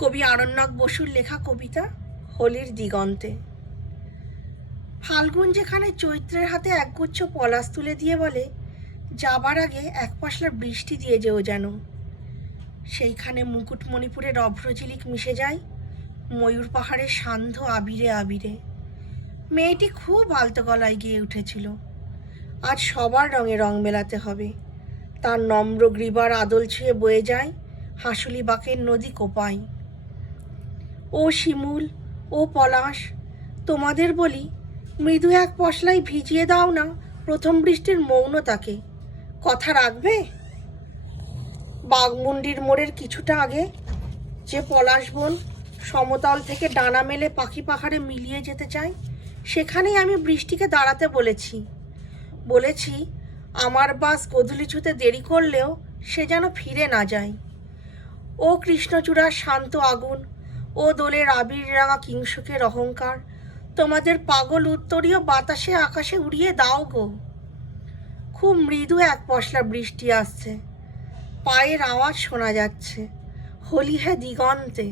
কবি আরণ্যক বসুর লেখা কবিতা হোলির দিগন্তে। ফাল্গুন যেখানে চৈত্রের হাতে একগুচ্ছ পলাশ তুলে দিয়ে বলে, যাবার আগে এক পশলা বৃষ্টি দিয়ে যেও যেন, সেইখানে মুকুটমণিপুরের অভ্রঝিলিক মিশে যায় ময়ূর পাহাড়ের সান্ধ্য আবিরে আবিরে। মেয়েটি খুব আলতো গলায় গিয়ে উঠেছিল, আজ সবার রঙে রং মেলাতে হবে। তার নম্র গ্রীবার আদল ছুঁয়ে বয়ে যায় হাঁসুলি বাঁকের নদী কোপাই। ও শিমুল, ও পলাশ, তোমাদের বলি, মৃদু এক পশলাই ভিজিয়ে দাও না প্রথম বৃষ্টির মৌনতাকে। কথা রাখবে? বাঘমুন্ডির মোড়ের কিছুটা আগে যে পলাশ বন সমতল থেকে ডানা মেলে পাখি পাহাড়ে মিলিয়ে যেতে চায়, সেখানেই আমি বৃষ্টিকে দাঁড়াতে বলেছি আমার বাস গোধূলি ছুতে দেরি করলেও সে যেন ফিরে না যায়। ও কৃষ্ণচূড়ার শান্ত আগুন, ও দোলের আবির রাঙা কিংসুকের অহংকার, তোমাদের পাগল উত্তরীয় বাতাসে আকাশে উড়িয়ে দাও গো। খুব মৃদু এক পশলা বৃষ্টি আসছে, পায়ের আওয়াজ শোনা যাচ্ছে, হোলি হ্যাঁ দিগন্তে।